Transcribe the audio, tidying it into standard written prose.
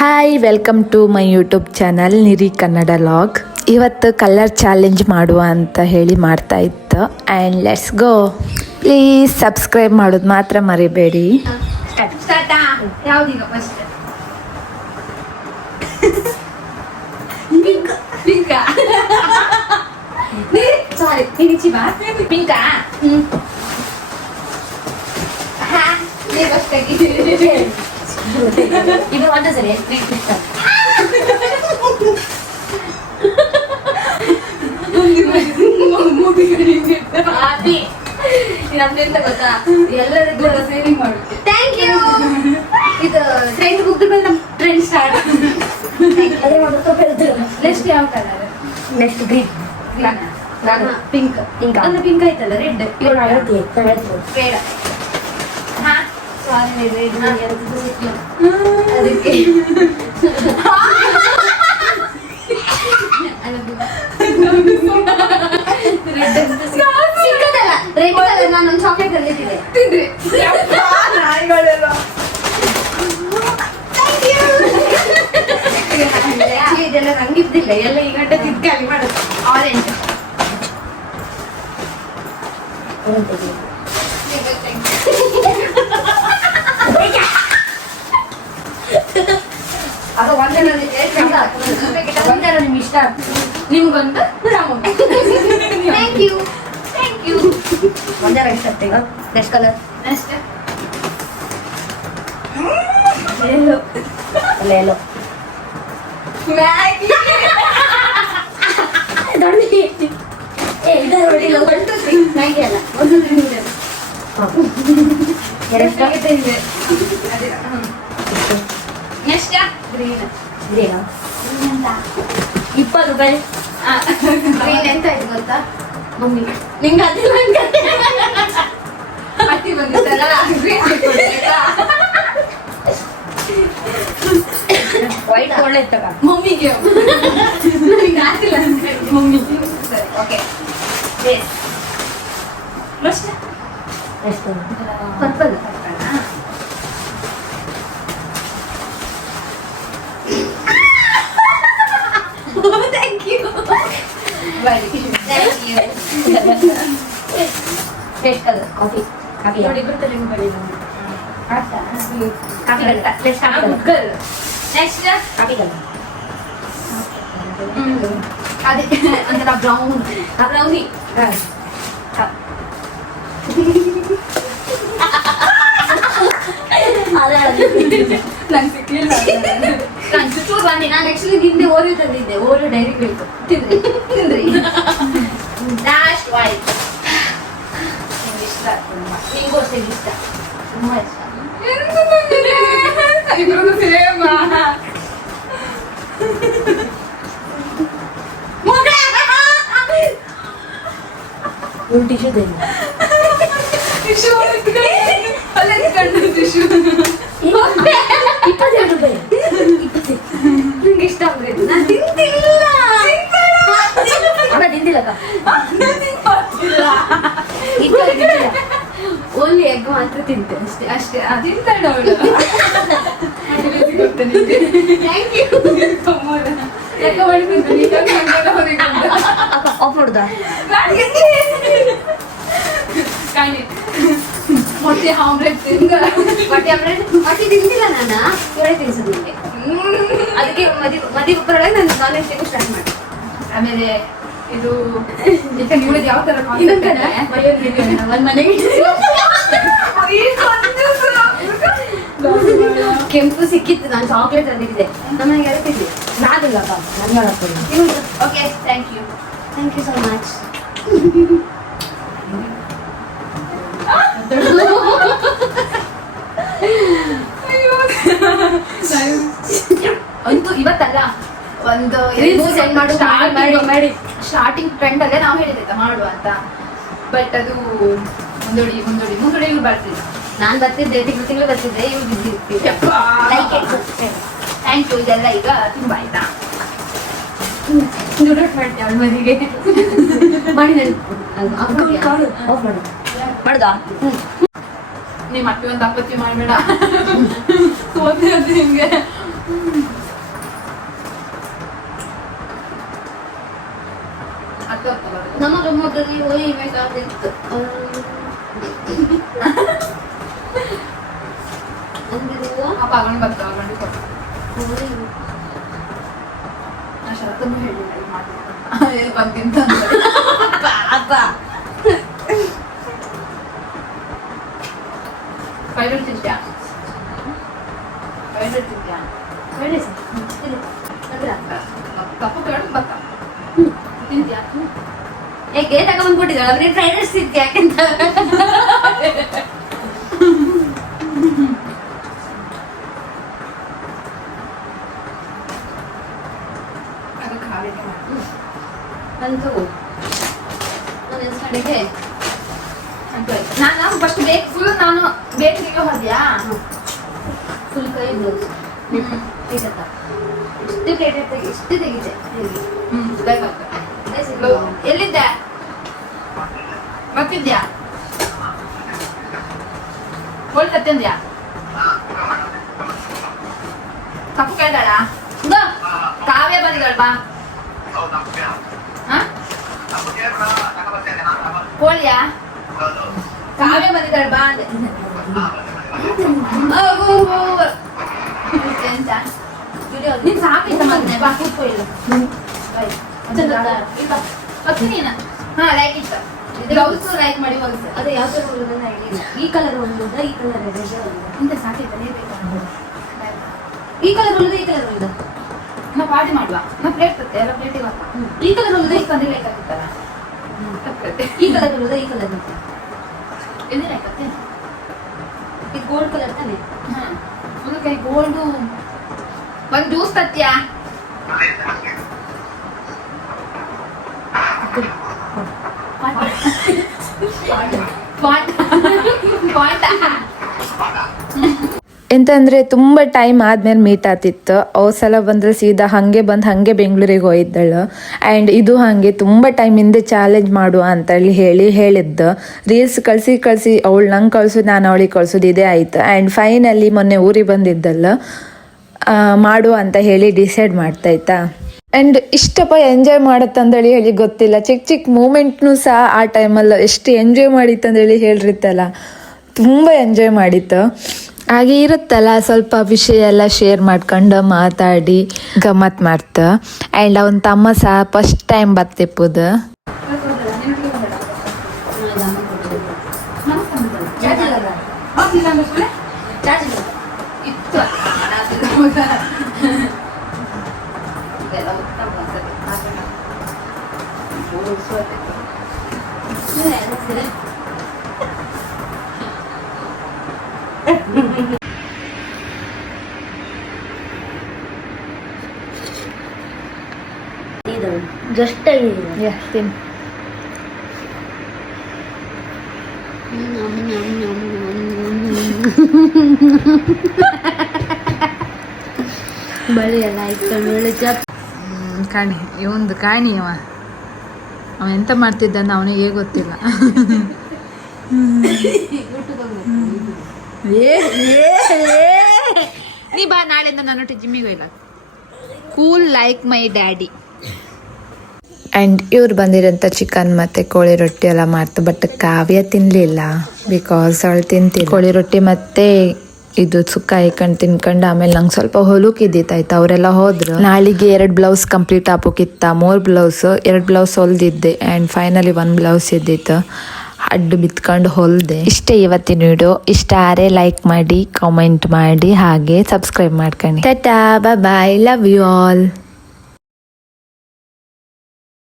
Hi welcome to my YouTube channel ನಿರಿ Kannada log. ಇವತ್ತು colour challenge ಮಾಡುವ ಅಂತ ಹೇಳಿ ಮಾಡ್ತಾ ಇತ್ತು. And let's go. Please subscribe ಮಾಡೋದು ಮಾತ್ರ ಮರಿಬೇಡಿ. ಇದು ಒಂದು ಸರಿ ನಮ್ದೆಂತ ಗೊತ್ತಾ, ಎಲ್ಲರಿಗೂ ಸೇವಿಂಗ್ ಮಾಡುತ್ತೆ. Thank you. ಇದು ಟ್ರೆಂಡ್ ಮುಗ್ದ ಮೇಲೆ ನಮ್ ಟ್ರೆಂಡ್ ಸ್ಟಾರ್ಟ್. ನೆಕ್ಸ್ಟ್ ಯಾವ ಕಲರ್? Next green. ಪಿಂಕ್. ಅಂದ್ರೆ ಪಿಂಕ್ ಆಯ್ತಲ್ಲ, ರೆಡ್ ಬೇಡ. ಅದಕ್ಕೆ ನಾನೊಂದು ಚಾಕ್ಲೇಟ್ ತಂದಿದ್ದೆ, ತಿಂದ್ರಿ? ಇದೆಲ್ಲ ನಂಗಿದ್ದಿಲ್ಲ, ಎಲ್ಲ ಈ ಗಂಟೆ ತಿಂದು ಖಾಲಿ ಮಾಡುತ್ತೆ. ಆರೆಂಜ್ ಅದು ಒಂದೇ ನಿಮ್ಗೆ ಇಷ್ಟ ಆಗ್ತದೆ, ನಿಮ್ಗೊಂದು ಥ್ಯಾಂಕ್ ಯು. Thank you. ಒಂದೇ ಇಷ್ಟ ಆಗ್ತದೆ. ಈಗ ನೆಕ್ಸ್ಟ್ ಕಲರ್. ನೆಕ್ಸ್ಟ್ ಎಲ್ಲೋ ಮ್ಯಾಗಿ. ಮ್ಯಾಗಿ ಅಲ್ಲ, ಒಂದು ನೆಕ್ಸ್ಟ್ ಗ್ರೀನ್. ಗ್ರೀನ್ 20 ರೂಪಾಯಿ. ಗ್ರೀನ್ ಎಂತ ಆಯ್ತು ಗೊತ್ತಾ ಮಮ್ಮಿ? ನಿಂಗೆ ಅದಿಲ್ಲ, ಅತಿ ಬಂದಿತ್ತಲ್ಲ ವೈಟ್ ಒಳ್ಳೆ ಇತ್ತಲ್ಲ ಮಮ್ಮಿಗೆ. ನನಗೆ ಆಗಿಲ್ಲ ಮಮ್ಮಿ. ಸರಿ, okay. Next purple. Thank you. Thank you. Next color. Coffee. Coffee. ನೋಡಿ ಗೊತ್ತಲ್ಲ ನಿಮ್ಗೆ ಬರೀ ನಾನು. ಆಯ್ತಾ? Coffee colour. Next coffee colour. Next coffee colour. ಅದೇ ಅಂದ್ರೆ ಬ್ರೌನ್. ಬ್ರೌನಿ. ನಂಗೆ ಸಿಕ್ಲಿಲ್ಲ. ನಾನು ಚೂರು ಬಂದೆ. ನಾನು ಆಕ್ಚುಲಿ ನಿನ್ನೆ ಓರಿಯೋ ತಂದಿದ್ದೆ, ಓರಿಯೋ ಡೈರಿ ಮಿಲ್ಕ್. ತಿಂದ್ರಿ? Last white. ನಿಮ್ಗೆ ಇಷ್ಟ ತುಂಬ, ನಿಂಗೂ ಅಷ್ಟೇ ಇಷ್ಟ, ತುಂಬ ಇಷ್ಟ. ಇಬ್ರು ಸೇಮ್. ಟಿಶ್ಯೂ ದೇನು? ಟಿಶ್ಯೂ ಅಲ್ಲ, ಕಂಡು ಟಿಶ್ಯೂ 22 ರೂಪಾಯಿ. ನಿಂಗೆ ಇಷ್ಟ ಆಗ್ಬೇಕು. ನಾನು ತಿಂತಿಲ್ಲ. ಅಮ್ಮ ತಿಂದಿಲ್ಲಕ್ಕ, ಓನ್ಲಿ ಎಗ್ ಮಾತ್ರ ತಿಂತೆ ಅಷ್ಟೇ. ಅಷ್ಟೇ ತಿಂತಾಳೆ ಅವಳು. Thank you. ಲೆಕ್ಕ ಮಾಡಿಕೊಂಡು ಆಫ್ ಮಾಡುದಾ? ಕಾಣಿ ಮೊಟ್ಟೆ ಆಮ್ಲೆಟ್ ತಿಂದ. ಮೊಟ್ಟೆ ಆಮ್ಲೆಟ್ ಮೊಟ್ಟೆ ತಿಂದಿಲ್ಲ ನಾನು, ಇವಳೆ ತಿನ್ಸೋದು ನಿಮಗೆ. ಅದಕ್ಕೆ ಮದುವೆ ಬರೋಳಗೆ ನಾನು ನಾನ್ ವೆಜ್ ಸ್ಟಾರ್ಟ್ ಮಾಡಿ. ಆಮೇಲೆ ಇದು ನಿಮ್ಮದು ಯಾವ ಥರ ಒಂದು ಮನೆಗೆ ಕೆಂಪು ಸಿಕ್ಕಿತ್ತು. ನಾನು ಚಾಕ್ಲೇಟ್ ತಂದಿದ್ದೆ, ನಮ್ಮನೆಗೆ ಯಾರು ತಿಂದಿ? ನಾನಿಲ್ಲಪ್ಪ, ನನ್ನ okay. Thank you. Thank you so much. ಅಂತೂ ಇವತ್ತಲ್ಲ, ಒಂದು ಸೆಂಡ್ ಮಾಡಿ ಸ್ಟಾರ್ಟಿಂಗ್ ಟ್ರೆಂಡ್ ಅಲ್ಲೇ ನಾವು ಹೇಳಿದ್ದೆ ಮಾಡುವ ಅಂತ. ಬಟ್ ಅದು ಮುಂದೊಡಿ ಬರ್ತಿದ್ದೆ. ನಾನು ಬರ್ತಿದ್ದೆ, ತಿಂಗಳು ಬರ್ತಿದ್ದೆ, ಇವ್ರು ಬಿದ್ದಿರ್ತೀವಿ. Thank you. ಇದೆಲ್ಲ ಈಗ ತುಂಬ ಆಯ್ತಾ? ದುಡ್ಡು ಮಾಡ್ತೀವಿ ಅವಳ ಮನೆಗೆ ಮಾಡಿ. ಮಾಡುದಾ? ನಿಮ್ಮ ಅಪ್ಪಿ ಒಂದು ಅಪ್ಪತ್ತಿ ಮಾಡಬೇಡ, ಸೋತಿರೋದು ನಿಮ್ಗೆ. ಅದಕ್ಕೆ ಒಯ್ಬೇಕಾಗಿತ್ತು. ಅಂದಿರುವ ಅಪ್ಪ ಅಗಣಿ ಬರ್ತಾವ ಅಗಣಿ ಕೊಟ್ಟು ನಾ ಶರತ್ತನ್ನು ಹೇಳಿಲ್ಲ ಇದು ಮಾಡ್ಬೇಕು ಎಲ್ಲಿ ಬಂತಿಂತ ಫೈನಲ್ ತಿಂತ್ಯಾ ಫೈನಲ್ ತಿಂತ್ಯಾ ಒಳ್ಳೆ ಸರ್ ಅದ್ರ ತಪ್ಪು ಕೇಳಿ ಬತ್ತ ತಿಂತ್ಯಾ ಏಕೆ ತಗೊಂಡ್ಬಿಟ್ಟಿದ್ದಾಳ ಅವ್ರಿಗೆ ಫ್ರೈಡ್ ರೈಸ್ ತಿಂತಿ ಯಾಕೆಂತ ಅದಕ್ಕೆ ಹಾಲಿಗೆ ಮಾಡಿ ಬಂತು ಒಂದೊಂದು ಕಡೆಗೆ ನಾನು ಫಸ್ಟ್ ಫುಲ್ ನಾನು ಬೇಕರಿಗೆ ಹೋದ್ಯಾ ಫುಲ್ ಕೈ ಬ್ಲೌಸ್ ಬೇಕತ್ತ ಇಷ್ಟು ಪ್ಲೇಟ್ ಇಷ್ಟು ತೆಗಿದೆ ಬೇಕಾಗ್ತದೆ ಎಲ್ಲಿದ್ದೆ ಬರ್ತಿದ್ಯಾ ಹೋಳಿ ತತ್ತಿಂದ್ಯಾ ತಪ್ಪು ಕೇಳ್ದಾಳ ಕಾವ್ಯ ಬಂದಿದ್ದಾಳ ಬಾ ಹೋಳಿಯಾ ಕಾವ್ಯ ಬಂದಿದ್ದಾಳ ಬಾ ಅಂದೆ ನೀನ್ ಸಾಕೈತ ಮತ್ತೆ ಬಾ ಕೂತ್ಕೊ ಇಲ್ಲ ನೀನು ಹಾ ಲೈಕ್ ಇಷ್ಟ ಬ್ಲೌಸ್ ಲೈಕ್ ಮಾಡಿ ಹೋಗಿ ಅದೇ ಯಾವ ತರ ಹೊಲಿಯೋದು ಐಡಿಯಾ ಈ ಕಲರ್ ಹೊಲಿದ ಈ ಕಲರ್ ಇಂತ ಸಾಕೈತ ನೀ ಬೇಕು ಈ ಕಲರ್ ಹೊಲಿದ ಈ ಕಲರ್ ಹೊಲಿದ ನಾ ಪಾರ್ಟಿ ಮಾಡುವ ನಾ ಪ್ಲೇಟ್ ತತ್ತೆ ಎಲ್ಲ ಪ್ಲೇಟಿಗೆ ಹಾಕ ಈ ಕಲರ್ ಹೊಲಿದ ಲೈಕ್ ಅಂದ್ರೆ ಲೈಕ್ ಆಗ್ತಲ್ಲ ಈ ಕಲರ್ ಹೊಲಿದ ಈ ಕಲರ್ ಎಲ್ಲಿ ಲೈಕ್ ಆಗ್ತದೆ ಇದು ಗೋಲ್ಡ್ ಕಲರ್ ತಾನೆ ಹಾ ಒಂದು ಕೈ ಗೋಲ್ಡು ಒಂದು ಜ್ಯೂಸ್ ತತ್ಯಾ ಎಂತಂದರೆ ತುಂಬ ಟೈಮ್ ಆದ್ಮೇಲೆ ಮೀಟ್ ಆತಿತ್ತು ಅವು ಸಲ ಬಂದ್ರೆ ಸೀದಾ ಹಾಗೆ ಬಂದು ಹಾಗೆ ಬೆಂಗಳೂರಿಗೆ ಹೋಗಿದ್ದಳು ಆ್ಯಂಡ್ ಇದು ಹಾಗೆ ತುಂಬ ಟೈಮಿಂದ ಚಾಲೆಂಜ್ ಮಾಡುವ ಅಂತೇಳಿ ಹೇಳಿದ್ದು ರೀಲ್ಸ್ ಕಳಿಸಿ ಅವಳು ನಂಗೆ ಕಳ್ಸೋದು ನಾನು ಅವಳಿಗೆ ಕಳ್ಸೋದು ಇದೇ ಆಯಿತು ಆ್ಯಂಡ್ ಫೈನಲಿ ಮೊನ್ನೆ ಊರಿಗೆ ಬಂದಿದ್ದಲ್ಲ ಮಾಡುವ ಅಂತ ಹೇಳಿ ಡಿಸೈಡ್ ಮಾಡ್ತಾಯ್ತಾ ಆ್ಯಂಡ್ ಇಷ್ಟಪ್ಪ ಎಂಜಾಯ್ ಮಾಡತ್ತಂದೇಳಿ ಹೇಳಿ ಗೊತ್ತಿಲ್ಲ ಚಿಕ್ಕ ಮೂಮೆಂಟ್ನೂ ಸಹ ಆ ಟೈಮಲ್ಲಿ ಎಷ್ಟು ಎಂಜಾಯ್ ಮಾಡಿತ್ತಂದೇಳಿ ಹೇಳಿರ್ತಲ್ಲ ತುಂಬ ಎಂಜಾಯ್ ಮಾಡಿತ್ತು ಹಾಗೆ ಇರುತ್ತಲ್ಲ ಸ್ವಲ್ಪ ವಿಷಯ ಎಲ್ಲ ಶೇರ್ ಮಾಡ್ಕೊಂಡು ಮಾತಾಡಿ ಗಮ್ಮತ್ ಮಾಡ್ತ ಆ್ಯಂಡ್ ಅವನ ತಮ್ಮ ಸಹ ಫಸ್ಟ್ ಟೈಮ್ ಬರ್ತಿಪ್ಪುದು ಜಸ್ಟ್ ತಿನ್ ಬಳಿ ಎಲ್ಲ ಇಟ್ಕೊಂಡು ಒಳ್ಳೆ ಕಾಣಿ ಇವಂದು ಕಾಣಿ ಅವ ಎಂತ ಮಾಡ್ತಿದ್ದ ಅವನಿಗೆ ಗೊತ್ತಿಲ್ಲ ನೀ ಬಾ ನಾಳೆಯಿಂದ ನಾನು ಜಿಮ್ಮಿಗೂ ಇಲ್ಲ cool like my daddy and ಇವ್ರು ಬಂದಿರೋಂಥ ಚಿಕನ್ ಮತ್ತು ಕೋಳಿ ರೊಟ್ಟಿ ಎಲ್ಲ ಮಾಡ್ತು ಬಟ್ ಕಾವ್ಯ ತಿನ್ನಲಿಲ್ಲ ಬಿಕಾಸ್ ಅವಳು ತಿಂತೀನಿ ಕೋಳಿ ರೊಟ್ಟಿ ಮತ್ತು ಇದು ಸುಕ್ಕ ತಿನ್ಕೊಂಡು ಆಮೇಲೆ ನಂಗೆ ಸ್ವಲ್ಪ ಹೊಲುಕಿದ್ದಿತ್ತಾಯ್ತು ಅವರೆಲ್ಲ ಹೋದ್ರು ನಾಳಿಗೆ 2 ಬ್ಲೌಸ್ ಕಂಪ್ಲೀಟ್ ಆಗೋಕಿತ್ತ 3 ಬ್ಲೌಸ್ 2 ಬ್ಲೌಸ್ ಹೊಲ್ದಿದ್ದೆ ಆ್ಯಂಡ್ ಫೈನಲಿ 1 ಬ್ಲೌಸ್ ಇದ್ದಿತ್ತು ಅಡ್ಡು ಬಿತ್ಕೊಂಡು ಹೊಲ್ದೆ ಇಷ್ಟೇ ಇವತ್ತಿನ ವಿಡಿಯೋ ಇಷ್ಟ ಆರೆ ಲೈಕ್ ಮಾಡಿ ಕಾಮೆಂಟ್ ಮಾಡಿ ಹಾಗೆ ಸಬ್ಸ್ಕ್ರೈಬ್ ಮಾಡ್ಕೊಂಡು tata bye love you all.